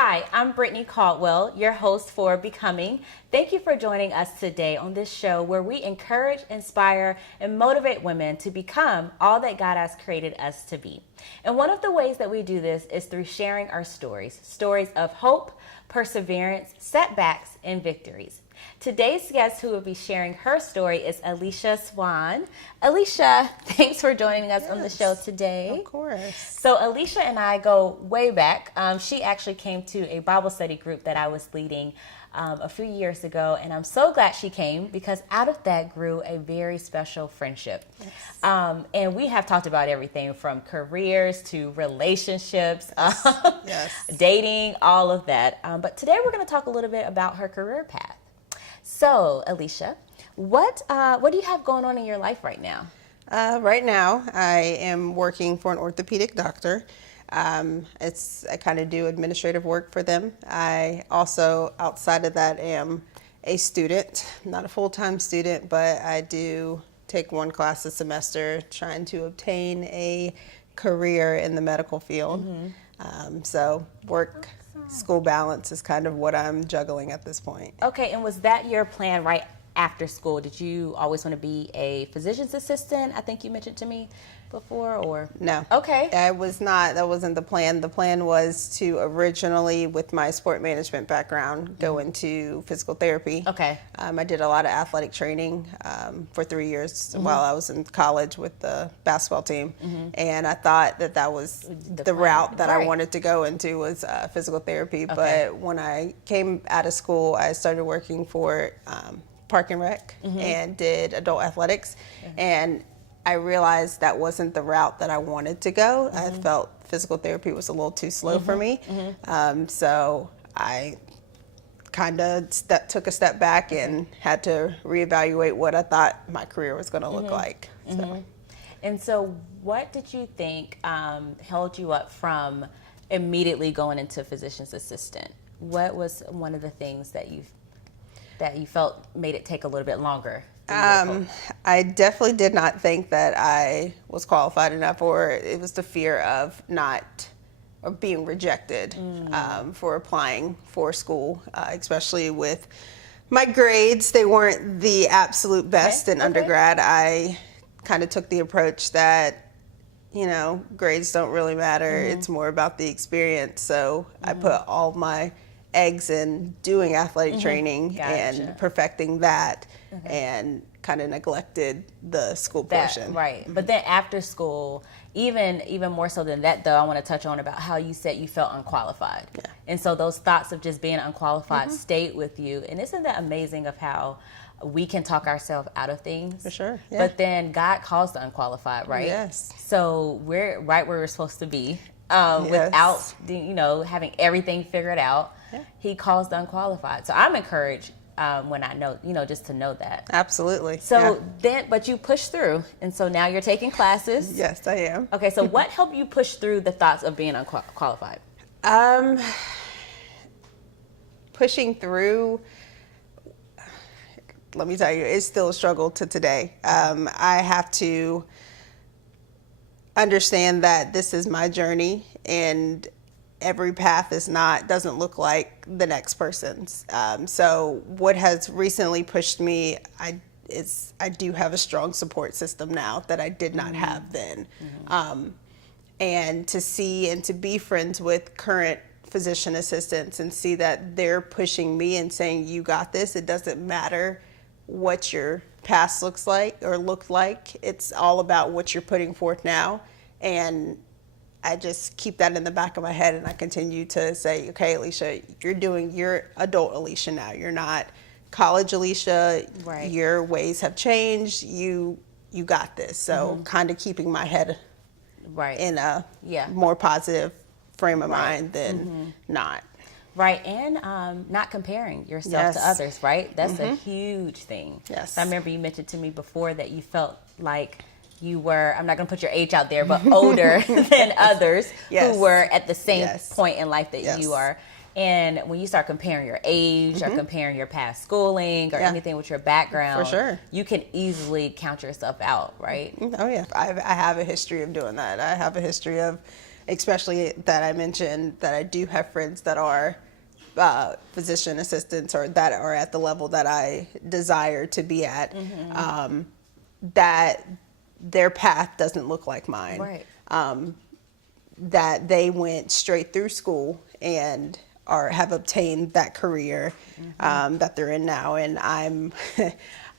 Hi, I'm Brittany Caldwell, your host for Becoming. Thank you for joining us today on this show where we encourage, inspire, and motivate women to become all that God has created us to be. And one of the ways that we do this is through sharing our stories of hope, perseverance, setbacks, and victories. Today's guest who will be sharing her story is Aleesha Swann. Aleesha, thanks for joining us on the show today. Of course. So Aleesha and I go way back. She actually came to a Bible study group that I was leading a few years ago, and I'm so glad she came because out of that grew a very special friendship. Yes. And we have talked about everything from careers to relationships, dating, all of that. But today we're going to talk a little bit about her career path. So, Aleesha, what do you have going on in your life right now? Right now, I am working for an orthopedic doctor. I kind of do administrative work for them. I also, outside of that, am a student. Not a full-time student, but I do take one class a semester trying to obtain a career in the medical field. So work, school balance is kind of what I'm juggling at this point. Okay, and was that your plan right after school? Did you always want to be a physician's assistant? I think you mentioned to me before, or? No. Okay. I was not, that wasn't the plan. The plan was to originally, with my sport management background, go into physical therapy. Okay. I did a lot of athletic training for 3 years while I was in college with the basketball team. And I thought that that was the route that I wanted to go into was physical therapy. But when I came out of school, I started working for Park and Rec and did adult athletics. And I realized that wasn't the route that I wanted to go. I felt physical therapy was a little too slow for me. So I kind of took a step back and had to reevaluate what I thought my career was going to look like. So. And so what did you think held you up from immediately going into physician's assistant? What was one of the things that you felt made it take a little bit longer? I definitely did not think that I was qualified enough, or it was the fear of being rejected for applying for school, especially with my grades. They weren't the absolute best in undergrad. I kind of took the approach that, grades don't really matter. It's more about the experience. So I put all my eggs in doing athletic training and perfecting that, and kind of neglected the school portion. Right. But then after school, even more so than that, though, I want to touch on about how you said you felt unqualified. And so those thoughts of just being unqualified stayed with you. And isn't that amazing of how we can talk ourselves out of things? For sure. Yeah. But then God calls the unqualified, right? Yes. So we're right where we're supposed to be without, having everything figured out. He calls the unqualified. So I'm encouraged when I know, just to know that. Absolutely. So but you pushed through, and so now you're taking classes. Yes, I am. Okay, so what helped you push through the thoughts of being unqualified? Pushing through, let me tell you, it's still a struggle to today. I have to understand that this is my journey, and every path doesn't look like the next person's. So what has recently pushed me, I do have a strong support system now that I did not have then. And to see and to be friends with current physician assistants and see that they're pushing me and saying, you got this. It doesn't matter what your past looks like or looked like. It's all about what you're putting forth now. And I just keep that in the back of my head, and I continue to say, okay, Aleesha, you're adult Aleesha now. You're not college Aleesha. Right. Your ways have changed. You got this. So kind of keeping my head in a more positive frame of mind than not. Right, and not comparing yourself to others, right? That's a huge thing. Yes. So I remember you mentioned to me before that you felt like you were, I'm not going to put your age out there, but older than others who were at the same point in life that you are. And when you start comparing your age or comparing your past schooling or anything with your background, for sure, you can easily count yourself out, right? Oh, yeah. I have a history of doing that. I have a history of especially that I mentioned that I do have friends that are physician assistants or that are at the level that I desire to be at, that their path doesn't look like mine. Right. That they went straight through school and have obtained that career that they're in now, and I'm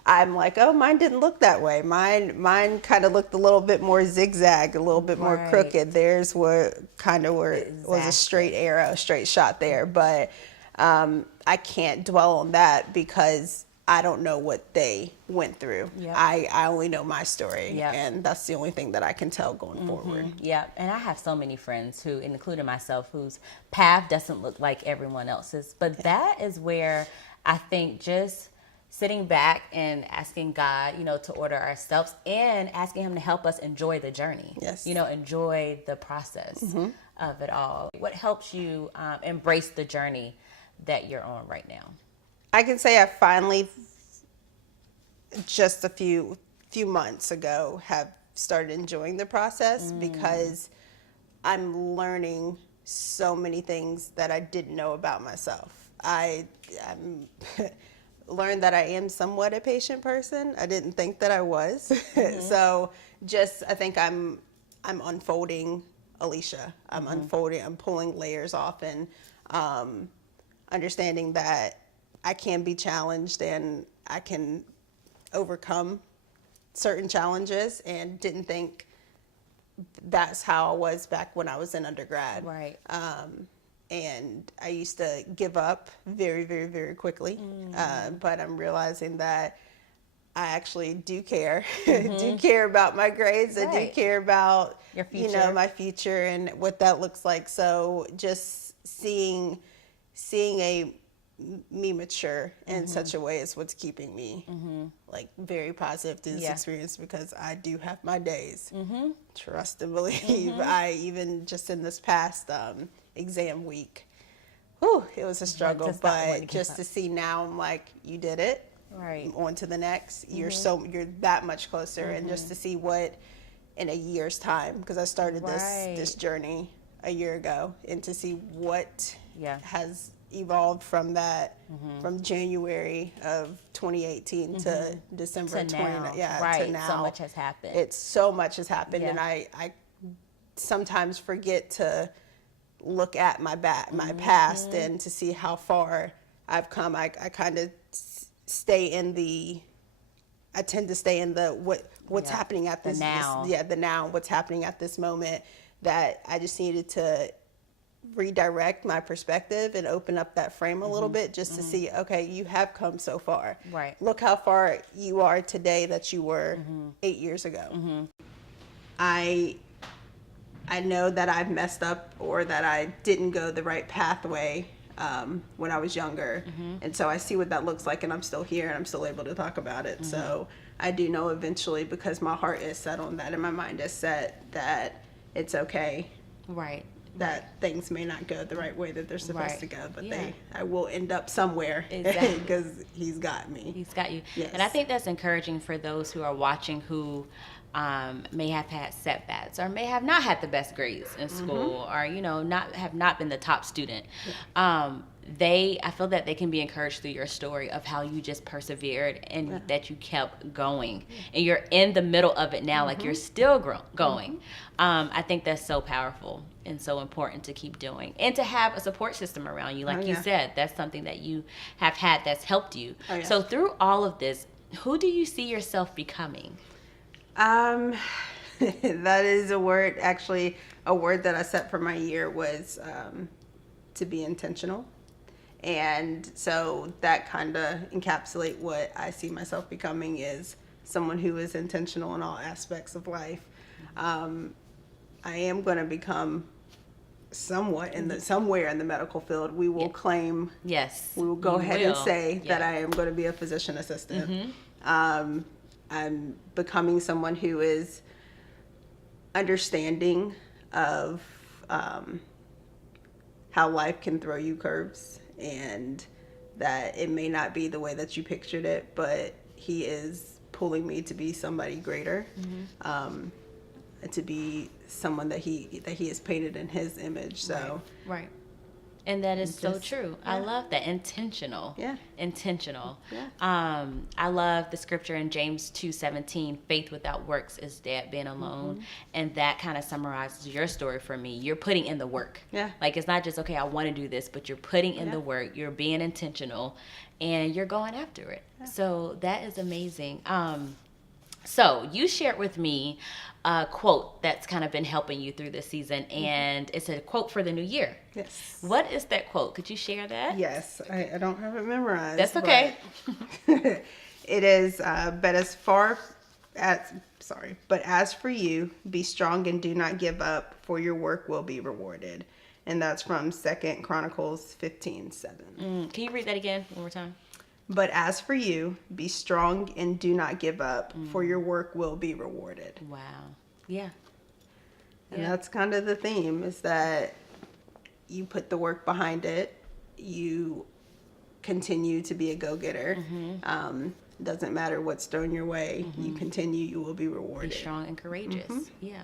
I'm like, oh, mine didn't look that way. Mine kind of looked a little bit more zigzag, a little bit more crooked. Theirs were kind of where it was a straight arrow, straight shot there. But I can't dwell on that because I don't know what they went through. Yep. I only know my story, Yep. and that's the only thing that I can tell going forward. Yeah, and I have so many friends who, including myself, whose path doesn't look like everyone else's. But that is where I think just sitting back and asking God, to order our steps and asking him to help us enjoy the journey. Yes. Enjoy the process of it all. What helps you embrace the journey that you're on right now? I can say I finally, just a few months ago, have started enjoying the process because I'm learning so many things that I didn't know about myself. I'm learned that I am somewhat a patient person. I didn't think that I was. So I think I'm unfolding Aleesha. I'm pulling layers off and understanding that I can be challenged and I can overcome certain challenges, and didn't think that's how I was back when I was in undergrad. Right. And I used to give up very, very, very quickly. But I'm realizing that I actually do care, do care about my grades. I do care about your future, my future and what that looks like. So just seeing me mature in such a way is what's keeping me like very positive through this experience, because I do have my days. Trust and believe. I even just in this past exam week, it was a struggle, but just to see now, I'm like, you did it. Right. On to the next. You're that much closer, and just to see what in a year's time, because I started this journey a year ago, and to see what has evolved from that, from January of 2018 to December to 20, now. To now. So much has happened. So much has happened, and I sometimes forget to look at my past and to see how far I've come. I kind of I tend to stay in what's happening at this now. The now, what's happening at this moment, that I just needed to redirect my perspective and open up that frame a little bit, just to see, okay, you have come so far. Right. Look how far you are today that you were 8 years ago. I know that I've messed up, or that I didn't go the right pathway when I was younger. And so I see what that looks like, and I'm still here and I'm still able to talk about it. So I do know eventually, because my heart is set on that and my mind is set, that it's okay. Right. That things may not go the right way that they're supposed to go, but Yeah. I will end up somewhere. Exactly. Because he's got me. He's got you. Yes. And I think that's encouraging for those who are watching who may have had setbacks, or may have not had the best grades in school, or have not been the top student. I feel that they can be encouraged through your story of how you just persevered and that you kept going, and you're in the middle of it now, like you're still going. I think that's so powerful and so important to keep doing, and to have a support system around you. Like you said, that's something that you have had that's helped you. So through all of this, who do you see yourself becoming? That is a word that I set for my year was to be intentional. And so that kind of encapsulate what I see myself becoming, is someone who is intentional in all aspects of life. I am going to become somewhere in the medical field. We will claim, yes, we will go ahead and say that I am going to be a physician assistant. I'm becoming someone who is understanding of how life can throw you curves, and that it may not be the way that you pictured it, but he is pulling me to be somebody greater. to be someone that he has painted in his image. So Right. And that is so Just- true. yeah. I love that. Intentional. Yeah. Intentional. Yeah. I love the scripture in James 2:17, faith without works is dead, being alone. And that kind of summarizes your story for me. You're putting in the work. Yeah. Like, it's not just, okay, I want to do this, but you're putting in Yeah. the work. You're being intentional and you're going after it. So that is amazing. So you shared with me a quote that's kind of been helping you through this season, and it's a quote for the new year. Yes. What is that quote? Could you share that? Yes, I don't have it memorized. That's okay. But it is, but as for you, be strong and do not give up, for your work will be rewarded. And that's from 2 Chronicles 15:7. Can you read that again one more time? But as for you, be strong and do not give up, for your work will be rewarded. Wow. Yeah. And that's kind of the theme, is that you put the work behind it. You continue to be a go-getter. Doesn't matter what's thrown your way. You continue, you will be rewarded. Be strong and courageous. Yeah.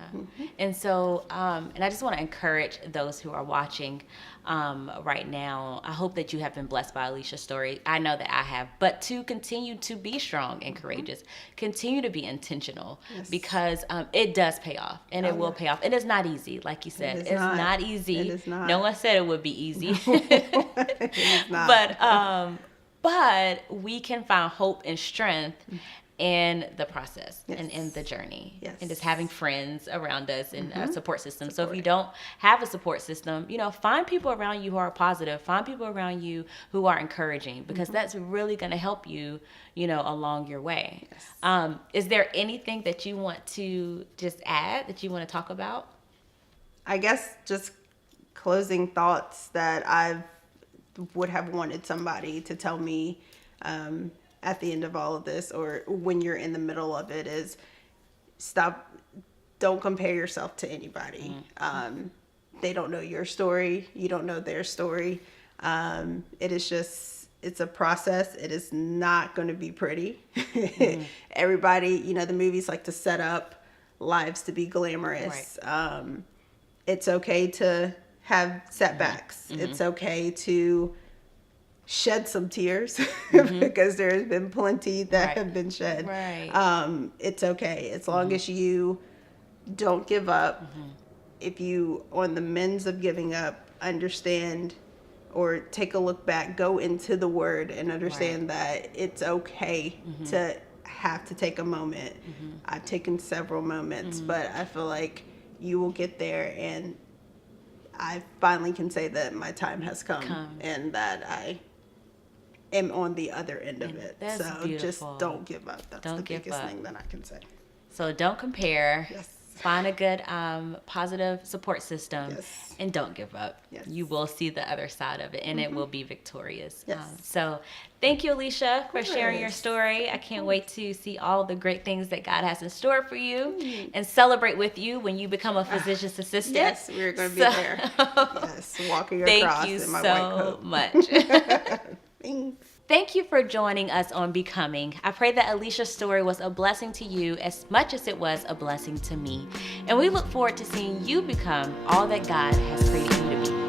And so, and I just want to encourage those who are watching right now. I hope that you have been blessed by Aleesha's story. I know that I have. But to continue to be strong and courageous, continue to be intentional, because it does pay off, and it will pay off. It is not easy, like you said. It's not easy. It is not. No one said it would be easy. It is not. But we can find hope and strength in the process and in the journey, and just having friends around us and a support system. So if you don't have a support system, find people around you who are positive, find people around you who are encouraging, because that's really going to help you, along your way. Yes. Is there anything that you want to just add, that you want to talk about? I guess just closing thoughts that I would have wanted somebody to tell me at the end of all of this, or when you're in the middle of it, is don't compare yourself to anybody. They don't know your story. You don't know their story. It's a process. It is not going to be pretty. Everybody, the movies like to set up lives to be glamorous. Right. It's okay to have setbacks. It's okay to shed some tears because there's been plenty that have been shed. Right. It's okay as long as you don't give up. If you, on the mends of giving up, understand or take a look back, go into the word and understand that it's okay to have to take a moment. I've taken several moments, but I feel like you will get there, and I finally can say that my time has come. And that I am on the other end of it. That's so beautiful. Just don't give up. That's the biggest thing that I can say. So don't compare. Yes. Find a good positive support system. Yes. And don't give up. Yes. You will see the other side of it, and it will be victorious. Yes. So thank you, Aleesha, for sharing your story. I can't wait to see all the great things that God has in store for you and celebrate with you when you become a physician's assistant. Yes, we're going to be there. Yes, walking across Thank you in my so white coat. much. Thanks. Thank you for joining us on Becoming. I pray that Aleesha's story was a blessing to you as much as it was a blessing to me. And we look forward to seeing you become all that God has created you to be.